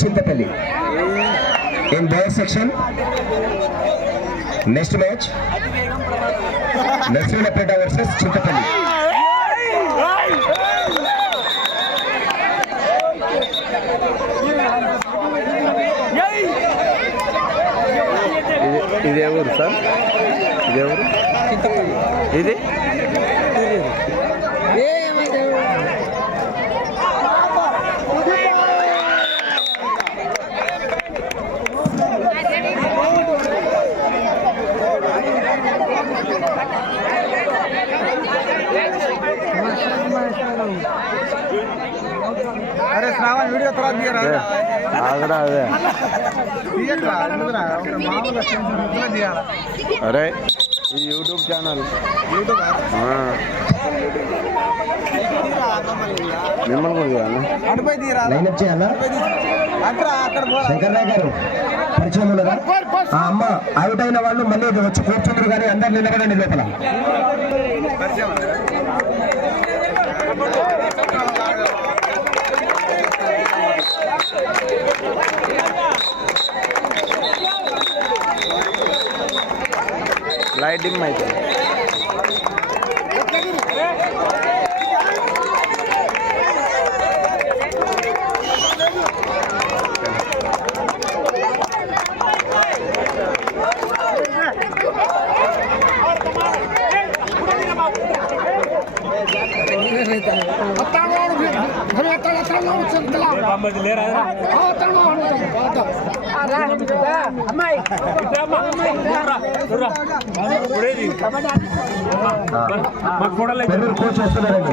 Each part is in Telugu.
Chintapalli. In boys section, next match, Narsivallapeta versus Chintapalli. ఇదే ఊరు సార్, ఇదే ఊరు, ఇది अरे श्रावण वीडियो थोड़ा दिया रहा आगरा अదే अरे ये यूट्यूब चैनल మిమ్మల్ని కూడా లైనప్ చేయాలా? శంకర్ రాయ్ గారు పరిచయం ఉన్నదా? అమ్మ అవుట్ అయిన వాళ్ళు మళ్ళీ వచ్చి కూర్చుంటారు కానీ అందరు నిలబడండి లోపల. లైట్ డిమ్ అయితే తొర్రూరు కోచ్ వస్తున్నారండి.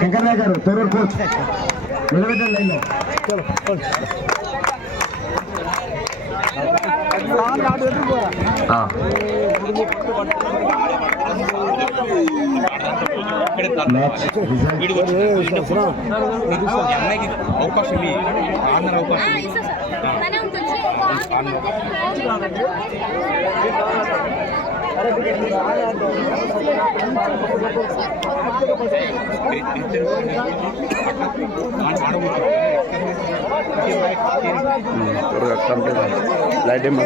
శంకర్ రాయ్ గారు తొర్రూరు కోచ్ నిలబెట్టండి లైన్లో. అవకాశం ఆంధ్ర అవకాశం light dim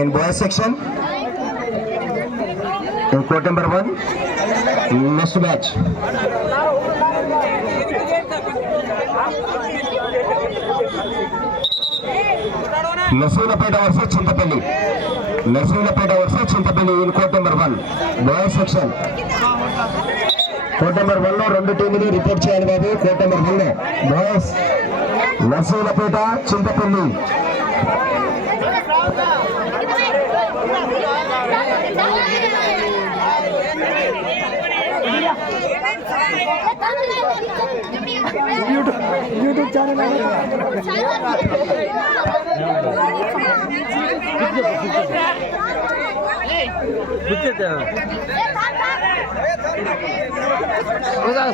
In boys section, in court number 1, next match. Narsivallapeta versus Chintapalli. Narsivallapeta versus Chintapalli in court number 1, boys section. Court number 1 లో రెండు టీములు రిపోర్ట్ చేయాలి బాబు. కోర్ట్ నెంబర్ 1 లో boys Narsilapeta Chintapalli. YouTube channel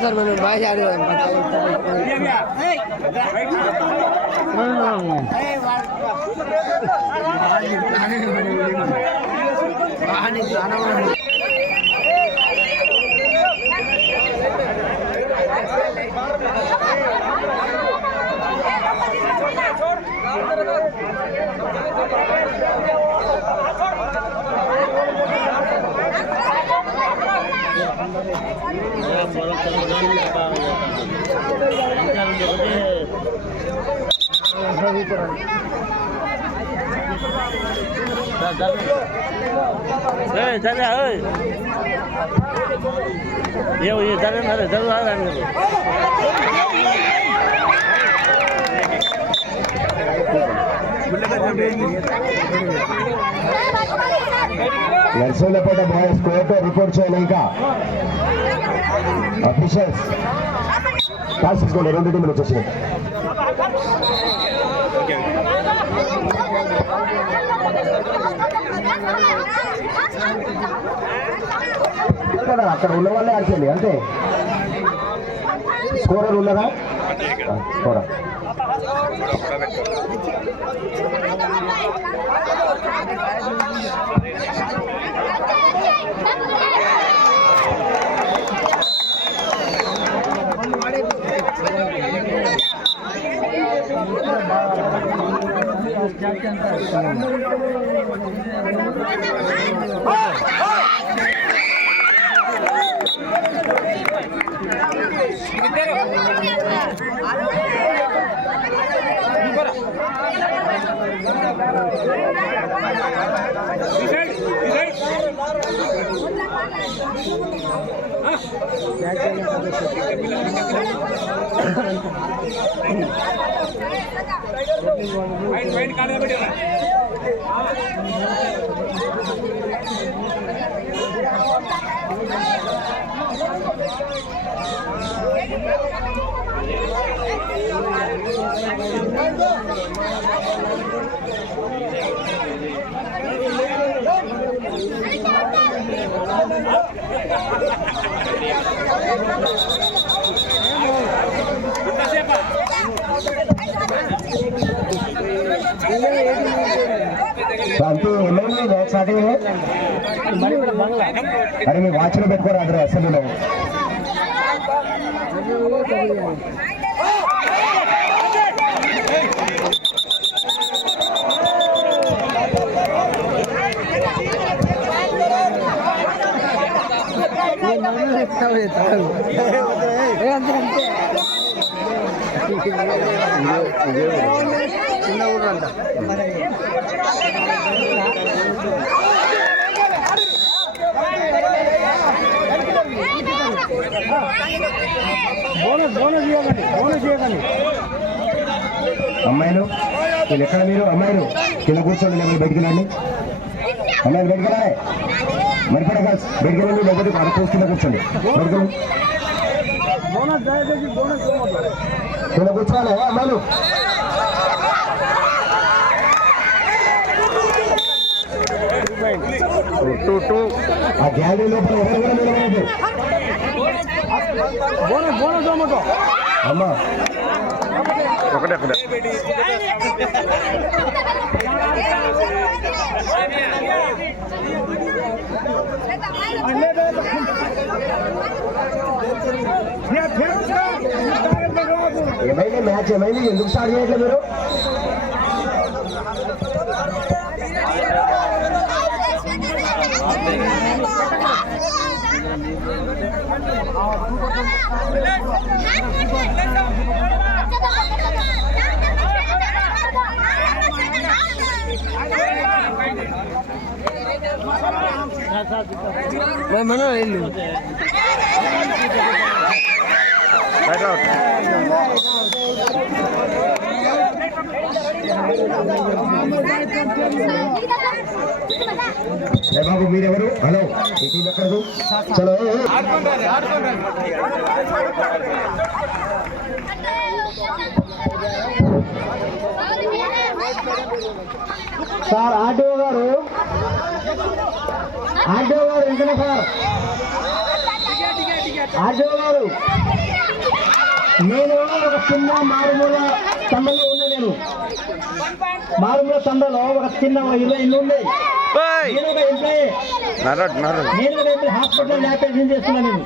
sir मैंने बाहर जा रही నర్సీలపేట బాయ్స్ కోర్టు రిపోర్ట్ చేయాలి. ఇంకా అఫీషియల్స్ కాల్ తీసుకోండి. రెండు టీములు వచ్చేసినాయి. అక్కడ ఉన్న వాళ్ళే ఆడిచేయండి అంతే. స్కోరర్ ఉన్నదా? స్కోరర్ शांति मैच स्टार्टिंग है अरे मैं वाच में पेट्को रादरे असल में అమ్మాయిలు వీళ్ళు ఎక్కడ మీరు అమ్మాయిలు కింద కూర్చోండి లేకపోతే బయటికి రండి అమ్మాయిలు బయటికి రాలే మరిపడ గర్ల్స్ బయటికి రండి లేకపోతే పోస్ట్ కింద కూర్చోండి బయటికి కింద కూర్చోవాలి అమ్మాయిలు ఆ గ్యాలరీ లోపల ఎవరు కూడా నిలబడదు అమ్మా ఒకటే అక్కడ ఏమైనా మ్యాచ్ ఏమైంది ఎందుకు స్టార్ట్ చేయట్లేదు మీరు మన ఇల్లు బాబు మీరెవరు హలో ఈ టీం ఎక్కడదు చలో సార్ ఆర్టీఓ గారు వెంకట సార్ ఆర్టీఓ గారు నేను ఒక చిన్న మారుమూల తండలో ఉన్నా నేను మారుమూల తండలో ఒక చిన్న ఇల్లు ఉంది నేను ఒక ఎంప్లాయీ హాస్పిటల్ ల్యాబ్ చేస్తున్నా నేను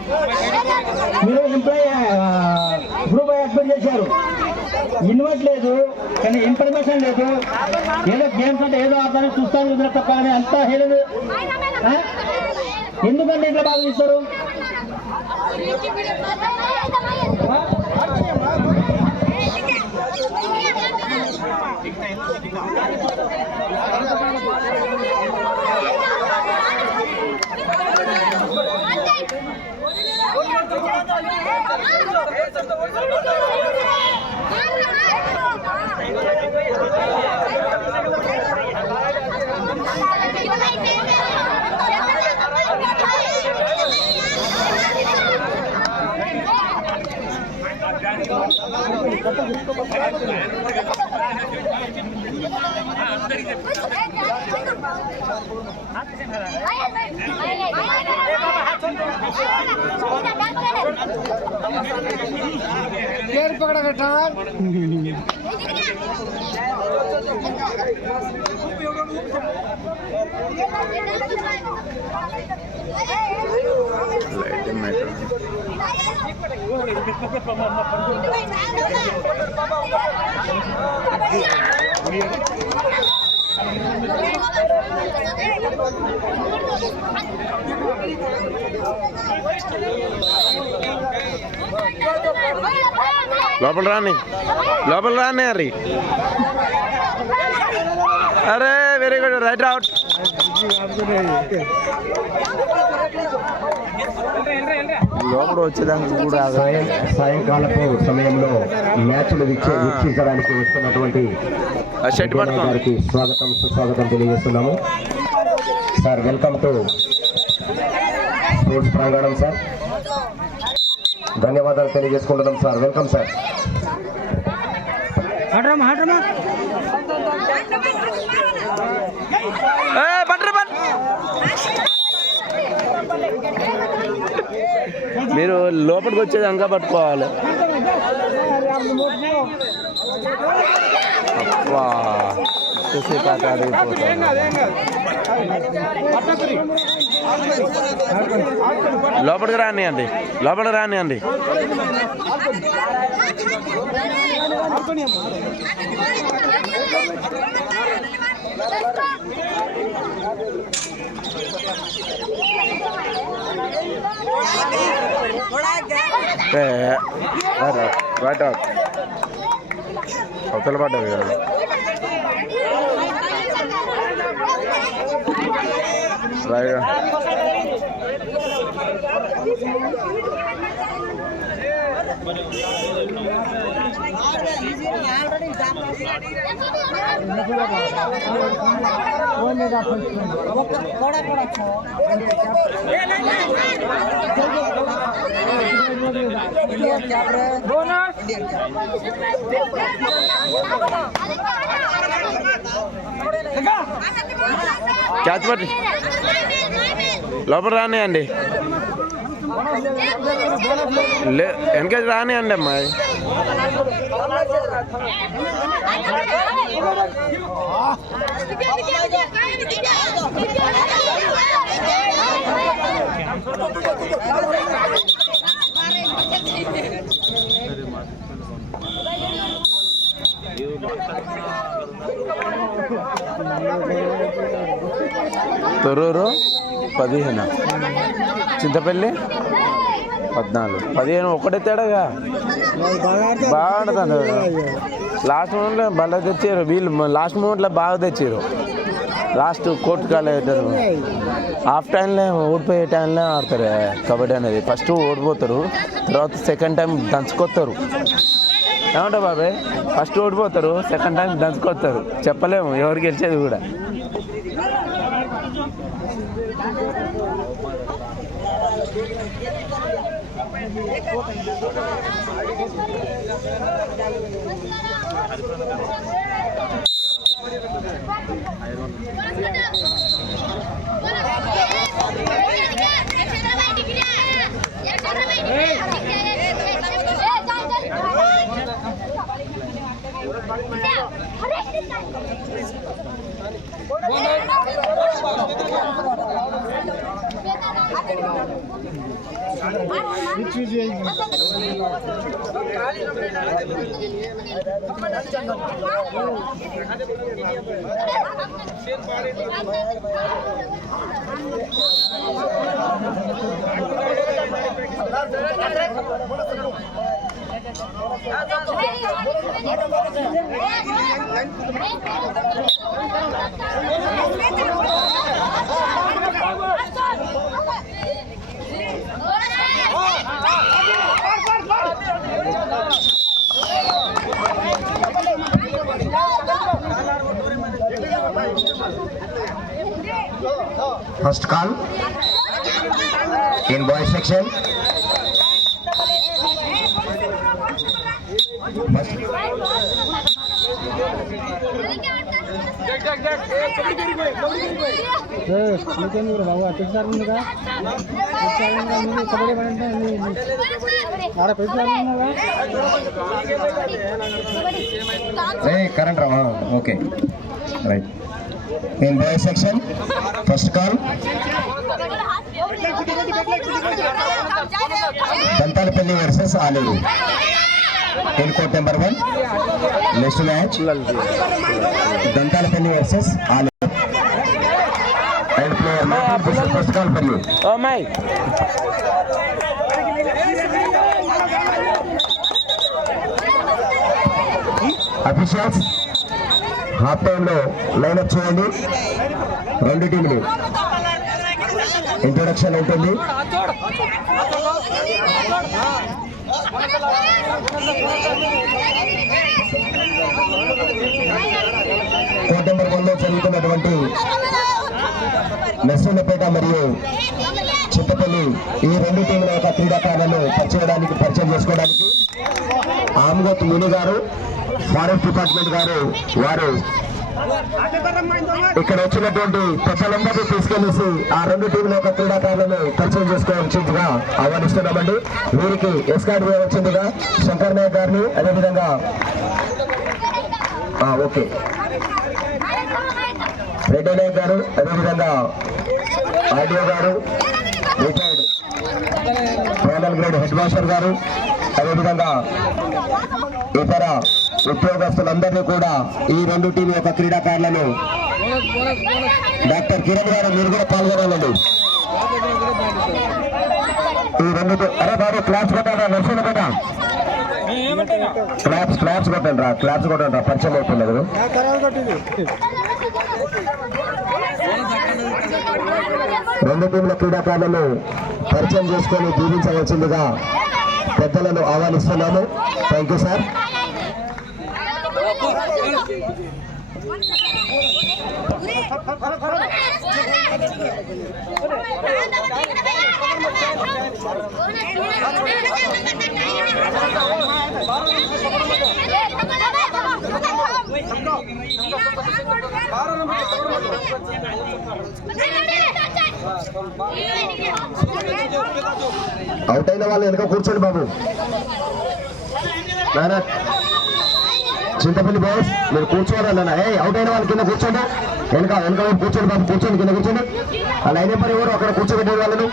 మీరు ఎంప్లాయీ గ్రూప్ అడ్మిట్ చేశారు ఇన్వట్లేదు కానీ ఇన్ఫర్మేషన్ లేదు ఏదో గేమ్స్ అంటే ఏదో ఆడతాను చూస్తాను తప్ప కానీ అంతా హేలేదు ఎందుకంటే ఇట్లా బాగా ఇస్తారు प्लेयर पकड़ा बैठा లైట్ మెట్రో లోపల రాని అరి అరే వెరీ గుడ్ రైట్ అవుట్ లోపల వచ్చేదానికి కూడా సాయంకాలపు సమయంలో మ్యాచ్లు వీక్షించడానికి వస్తున్నటువంటి గారికి స్వాగతం సుస్వాగతం తెలియజేస్తున్నాము సార్. వెల్కమ్ టు స్పోర్ట్స్ ప్రాంగణం సార్. ధన్యవాదాలు తెలియజేసుకుంటున్నాం సార్. Welcome sir. మీరు లోపలికి వచ్చేది అంకా పట్టుకోవాలి. లోపలికి రానియండి, లోపలికి రానియండి. రైట్ అవుట్ అవతల పడ్డది కదా. క్యాచ్ పట్టి లోపల రానియండి, వెనక రానియండి అమ్మాయి. తొర్రూరు 15, చింతపల్లి 14, 15 ఒకటే తేడాగా బాగా ఆడుతుంది. లాస్ట్ మూమెంట్లో బాగా తెచ్చారు వీళ్ళు, లాస్ట్ మూమెంట్లో బాగా తెచ్చారు. లాస్ట్ కోర్టు కాలే హాఫ్ టైంలో ఓడిపోయే టైంలో ఆడతారు కబడ్డీ అనేది. ఫస్ట్ ఓడిపోతారు, తర్వాత సెకండ్ టైం దంచుకొస్తారు. ఏమంటావు బాబాయ్? ఫస్ట్ ఓడిపోతారు, సెకండ్ టైం దంచుకొస్తారు. చెప్పలేము ఎవరు గెలిచేది కూడా. First call in boys section. Hey, current rama. Okay. Right. In boys section, first call, Dantalapalli versus Aluru. In court number 1, next match, Dantalapalli versus Aluru. And player number, this is first call for you. Oh my Officials, half టైంలో లైనప్ చేయండి. రెండు టీంలు ఇంట్రొడక్షన్ ఉంటుంది. కోర్ట్ నెంబర్ 1లో జరుగుతున్నటువంటి నర్సన్నపేట మరియు చింతపల్లి ఈ రెండు టీంల యొక్క క్రీడాకారులను పరిచయం చేసుకోవడానికి ఆమ్గత్ ముని గారు, ఫారెస్ట్ డిపార్ట్మెంట్ గారు, వారు ఇక్కడ వచ్చినటువంటి పెద్దలందరినీ తీసుకెళ్లేసి ఆ రెండు టీంల యొక్క క్రీడాకారులను పరిచయం చేసుకోవాల్సిందిగా ఆహ్వానిస్తున్నామండి. వీరికి ఎస్కార్డ్ వేయవలసిందిగా శంకర్ నాయక్ గారిని, అదేవిధంగా ఓకే రెడ్డి నాయక్ గారు, అదేవిధంగా ఆర్డీఓ గారు, retired panel grade head master గారు, అదేవిధంగా ఇతర ఉద్యోగస్తులందరినీ కూడా ఈ రెండు టీం యొక్క క్రీడాకారులను డాక్టర్ కిరణ్ గారు మీరు కూడా పాల్గొనాలండి. ఈ రెండు అరే బాబు క్లాప్స్ కొట్టారా, నర్సన్న కొట్టా క్లాప్స్ కొట్టండి రా, క్లాప్స్ కొట్టండి రా, పరిచయం అవుతుంది కదా. రెండు టీంల క్రీడాకారులను పరిచయం చేసుకొని దీవించవలసిందిగా పెద్దలను ఆహ్వానిస్తున్నాము. Thank you sir. అవుట్ అయిన వాళ్ళు వెనక కూర్చోండి బాబు. నానా చింతపల్లి బాయ్స్ మీరు కూర్చోరా నాన్న. అవుట్ అయిన వాళ్ళు కింద కూర్చోండి, వెనక కూర్చోండి బాబు, కూర్చోండి కింద కూర్చోండి. ఆ లైన్ పని ఎవరు అక్కడ కూర్చోబెట్టే వాళ్ళను